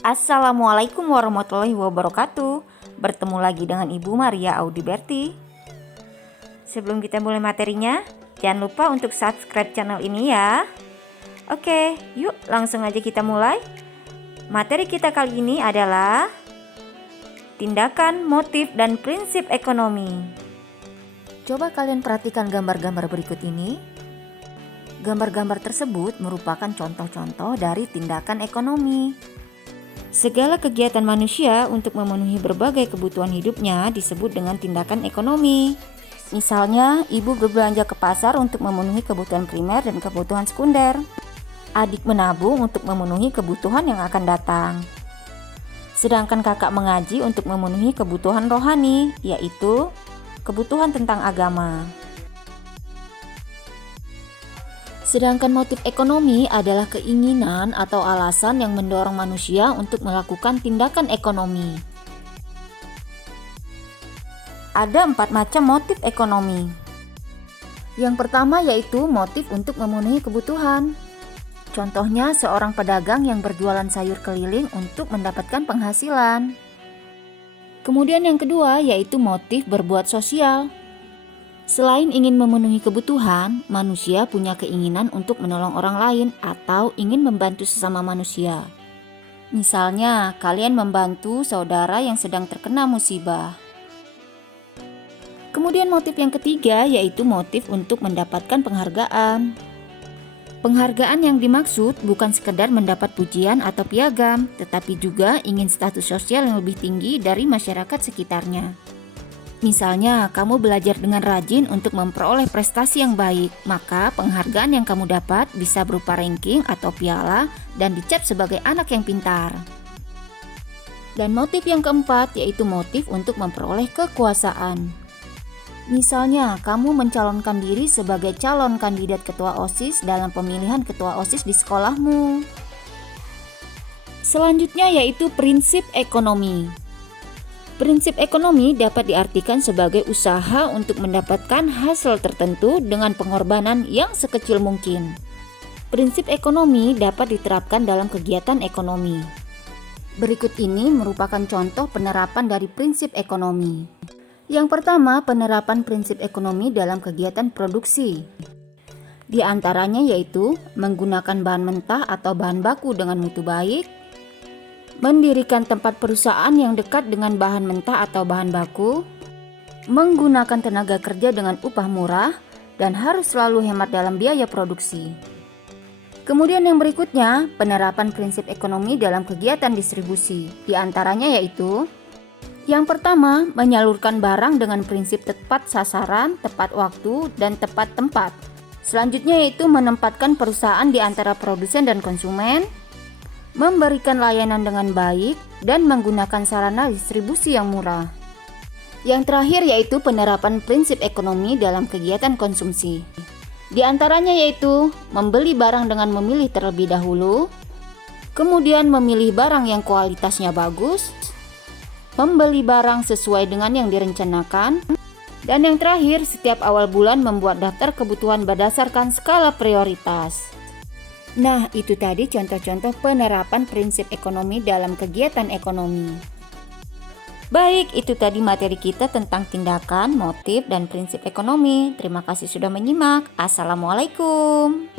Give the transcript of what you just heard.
Assalamualaikum warahmatullahi wabarakatuh. Bertemu lagi dengan Ibu Maria Audiberti. Sebelum kita mulai materinya, jangan lupa untuk subscribe channel ini ya. Oke, yuk langsung aja kita mulai. Materi kita kali ini adalah tindakan, motif, dan prinsip ekonomi. Coba kalian perhatikan gambar-gambar berikut ini. Gambar-gambar tersebut merupakan contoh-contoh dari tindakan ekonomi. Segala kegiatan manusia untuk memenuhi berbagai kebutuhan hidupnya disebut dengan tindakan ekonomi. Misalnya, ibu berbelanja ke pasar untuk memenuhi kebutuhan primer dan kebutuhan sekunder. Adik menabung untuk memenuhi kebutuhan yang akan datang. Sedangkan kakak mengaji untuk memenuhi kebutuhan rohani, yaitu kebutuhan tentang agama. Sedangkan motif ekonomi adalah keinginan atau alasan yang mendorong manusia untuk melakukan tindakan ekonomi. Ada 4 macam motif ekonomi. Yang pertama yaitu motif untuk memenuhi kebutuhan. Contohnya seorang pedagang yang berjualan sayur keliling untuk mendapatkan penghasilan. Kemudian yang kedua yaitu motif berbuat sosial. Selain ingin memenuhi kebutuhan, manusia punya keinginan untuk menolong orang lain atau ingin membantu sesama manusia. Misalnya, kalian membantu saudara yang sedang terkena musibah. Kemudian motif yang ketiga yaitu motif untuk mendapatkan penghargaan. Penghargaan yang dimaksud bukan sekedar mendapat pujian atau piagam, tetapi juga ingin status sosial yang lebih tinggi dari masyarakat sekitarnya. Misalnya, kamu belajar dengan rajin untuk memperoleh prestasi yang baik, maka penghargaan yang kamu dapat bisa berupa ranking atau piala dan dicap sebagai anak yang pintar. Dan motif yang keempat yaitu motif untuk memperoleh kekuasaan. Misalnya, kamu mencalonkan diri sebagai calon kandidat ketua OSIS dalam pemilihan ketua OSIS di sekolahmu. Selanjutnya yaitu prinsip ekonomi. Prinsip ekonomi dapat diartikan sebagai usaha untuk mendapatkan hasil tertentu dengan pengorbanan yang sekecil mungkin. Prinsip ekonomi dapat diterapkan dalam kegiatan ekonomi. Berikut ini merupakan contoh penerapan dari prinsip ekonomi. Yang pertama, penerapan prinsip ekonomi dalam kegiatan produksi. Di antaranya yaitu menggunakan bahan mentah atau bahan baku dengan mutu baik, mendirikan tempat perusahaan yang dekat dengan bahan mentah atau bahan baku, menggunakan tenaga kerja dengan upah murah, dan harus selalu hemat dalam biaya produksi. Kemudian yang berikutnya, penerapan prinsip ekonomi dalam kegiatan distribusi. Di antaranya yaitu, yang pertama, menyalurkan barang dengan prinsip tepat sasaran, tepat waktu, dan tepat tempat. Selanjutnya yaitu menempatkan perusahaan di antara produsen dan konsumen, memberikan layanan dengan baik, dan menggunakan sarana distribusi yang murah. Yang terakhir yaitu penerapan prinsip ekonomi dalam kegiatan konsumsi. Di antaranya yaitu membeli barang dengan memilih terlebih dahulu, kemudian memilih barang yang kualitasnya bagus, membeli barang sesuai dengan yang direncanakan, dan yang terakhir setiap awal bulan membuat daftar kebutuhan berdasarkan skala prioritas. Nah, itu tadi contoh-contoh penerapan prinsip ekonomi dalam kegiatan ekonomi. Baik, itu tadi materi kita tentang tindakan, motif, dan prinsip ekonomi. Terima kasih sudah menyimak. Assalamualaikum.